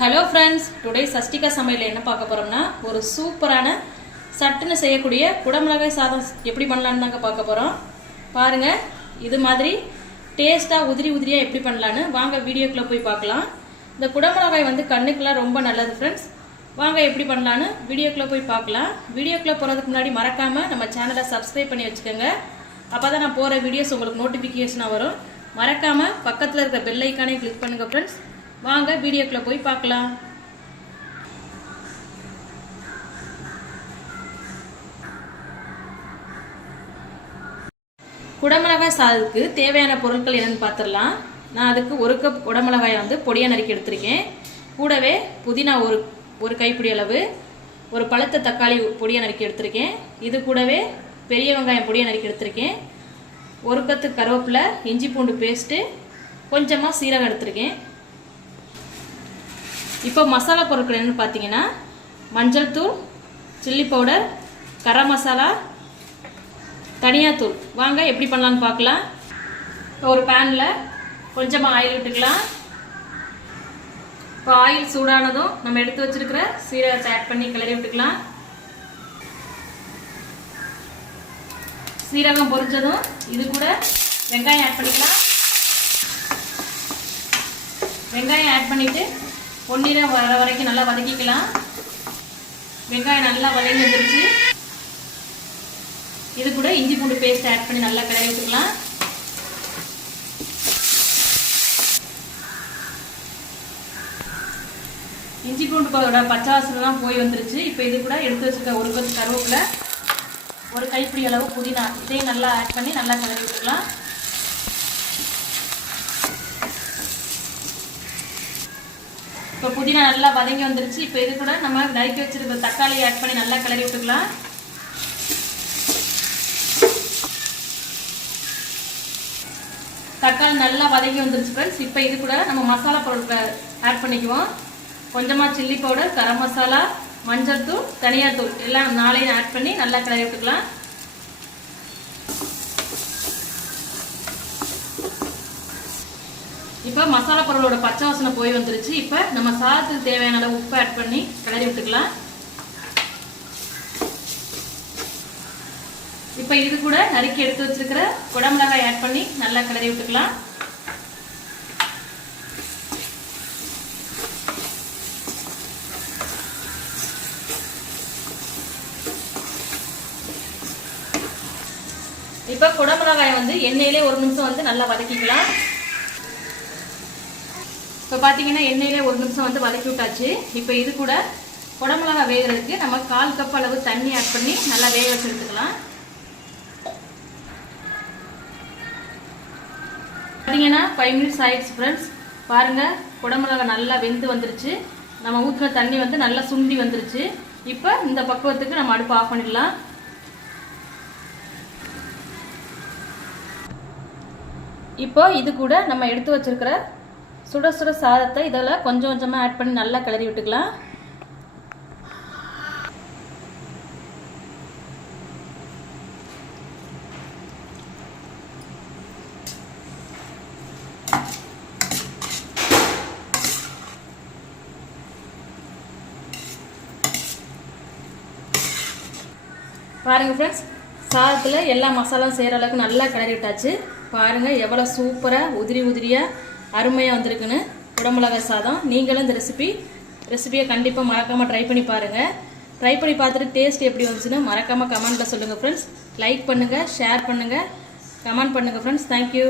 Hello friends, today Shashtika சமையல் என்ன பார்க்க போறோம்னா ஒரு சூப்பரான சட்டுன்னு செய்யக்கூடிய குடமிளகாய் சாதம் எப்படி பண்ணலான்னு தாங்க பார்க்க போறோம். பாருங்க, இது மாதிரி டேஸ்டா உதிரி உதிரியா எப்படி பண்ணலான்னு வாங்க வீடியோக்குள்ள போய் பார்க்கலாம். இந்த குடமிளகாய் வந்து கண்ணுக்கெல்லாம் ரொம்ப நல்லது ஃப்ரெண்ட்ஸ். வாங்க எப்படி பண்ணலான்னு வீடியோக்குள்ள போய் பார்க்கலாம். வீடியோக்குள்ள போறதுக்கு முன்னாடி மறக்காம நம்ம சேனலை சப்ஸ்கிரைப் பண்ணி வச்சுக்கோங்க. அப்பதான் நான் போற வீடியோஸ் உங்களுக்கு நோட்டிபிகேஷனா வரும். மறக்காம பக்கத்துல இருக்க பெல் ஐக்கானை கிளிக் பண்ணுங்க ஃப்ரெண்ட்ஸ். வாங்க வீடியோக்குள்ள போய் பார்க்கலாம். குடமிளகாய் சாதத்துக்கு தேவையான பொருட்கள் என்னன்னு பார்த்துடலாம். நான் அதுக்கு 1 கப் குடமிளகாயை வந்து பொடியா நறுக்கி எடுத்திருக்கேன். கூடவே புதினா ஒரு கைப்பிடி அளவு, ஒரு பழுத்த தக்காளி பொடியா நறுக்கி எடுத்திருக்கேன். இது கூடவே பெரிய வெங்காயம் பொடியா நறுக்கி எடுத்திருக்கேன். 1 கத்து கருவேப்பிலை, இஞ்சி பூண்டு பேஸ்ட்டு, கொஞ்சமாக சீரகம் எடுத்திருக்கேன். இப்போ மசாலா பொருட்கள் என்னன்னு பார்த்தீங்கன்னா மஞ்சள் தூள், சில்லி பவுடர், கரம் மசாலா, தனியாத்தூள். வாங்க எப்படி பண்ணலான்னு பார்க்கலாம். ஒரு பேனில் கொஞ்சமாக ஆயில் விட்டுக்கலாம். இப்போ ஆயில் சூடானதும் நம்ம எடுத்து வச்சிருக்கிற சீரகத்தை ஆட் பண்ணி கிளறி விட்டுக்கலாம். சீரகம் பொரிச்சதும் இது கூட வெங்காயம் ஆட் பண்ணிக்கலாம். வெங்காயம் ஆட் பண்ணிட்டு பொன்னிறம் வர வரைக்கும் நல்லா வதக்கிக்கலாம். வெங்காயம் நல்லா வதங்கி வந்துருச்சு. இது கூட இஞ்சி பூண்டு பேஸ்ட் ஆட் பண்ணி நல்லா கிளறி விட்டுக்கலாம். இஞ்சி பூண்டு பச்சை வாசனைலாம் போய் வந்துருச்சு. இப்போ இது கூட எடுத்து வச்சுருக்க 1 கப் கருவேப்பிலை, 1 கைப்பிடி அளவு புதினா, இதையும் நல்லா ஆட் பண்ணி நல்லா கிளறி விட்டுக்கலாம். இப்போ புதினா நல்லா வதங்கி வந்துருச்சு. இப்போ இது கூட நம்ம நறுக்கி வச்சிருக்க தக்காளியை ஆட் பண்ணி நல்லா கிளறி விட்டுக்கலாம். தக்காளி நல்லா வதங்கி வந்துருச்சு ஃப்ரெண்ட்ஸ். இப்போ இது கூட நம்ம மசாலா பொருட்களை ஆட் பண்ணிக்குவோம். கொஞ்சமாக சில்லி பவுடர், கரம் மசாலா, மஞ்சள் தூள், தனியாத்தூள் எல்லாம் 4 ஆட் பண்ணி நல்லா கிளறி விட்டுக்கலாம். இப்போ மசாலா பொருளோட பச்சை வாசனை போய் வந்துருச்சு. இப்போ நம்ம சாதத்துக்கு தேவையான அளவு உப்பு ஆட் பண்ணி கிளறி விட்டுக்கலாம். இப்போ இது கூட நறுக்கி எடுத்து வச்சிருக்கிற குடமிளகாய் ஆட் பண்ணி நல்லா கிளறி விட்டுக்கலாம். இப்போ குடமிளகாய் வந்து எண்ணெயிலே 1 நிமிஷம் வந்து நல்லா வதக்கிக்கலாம். இப்போ பார்த்தீங்கன்னா எண்ணெயிலே 1 நிமிஷம் வந்து வதக்கி விட்டாச்சு. இப்போ இது கூட குடமிளகாய் வேகிறதுக்கு நம்ம 1/4 கப் அளவு தண்ணி ஆட் பண்ணி நல்லா வேக வச்சு எடுத்துக்கலாம். பார்த்தீங்கன்னா 5 மினிட்ஸ் ஆயிடுச்சு ஃப்ரெண்ட்ஸ். பாருங்க, குடமிளகாய் நல்லா வெந்து வந்துருச்சு. நம்ம ஊற்றின தண்ணி வந்து நல்லா சுண்டி வந்துருச்சு. இப்போ இந்த பக்குவத்துக்கு நம்ம அடுப்பு ஆஃப் பண்ணிடலாம். இப்போ இது கூட நம்ம எடுத்து வச்சிருக்கிற சுட சுட சாதத்தை இதெல்லாம் கொஞ்சம் கொஞ்சமாக ஆட் பண்ணி நல்லா கிளறி விட்டுக்கலாம். பாருங்க ஃப்ரெண்ட்ஸ், சாதத்தில் எல்லா மசாலாவும் செய்கிற அளவுக்கு நல்லா கிளறி விட்டாச்சு. பாருங்க எவ்வளோ சூப்பராக உதிரி உதிரியாக அருமையாக வந்திருக்குன்னு குடமிளகாய் சாதம். நீங்களும் இந்த ரெசிபியை கண்டிப்பாக மறக்காமல் ட்ரை பண்ணி பாருங்கள். ட்ரை பண்ணி பார்த்துட்டு டேஸ்ட் எப்படி வந்துச்சுன்னு மறக்காமல் கமெண்ட்டில் சொல்லுங்கள் ஃப்ரெண்ட்ஸ். லைக் பண்ணுங்கள், ஷேர் பண்ணுங்கள், கமெண்ட் பண்ணுங்கள் ஃப்ரெண்ட்ஸ். தேங்க்யூ.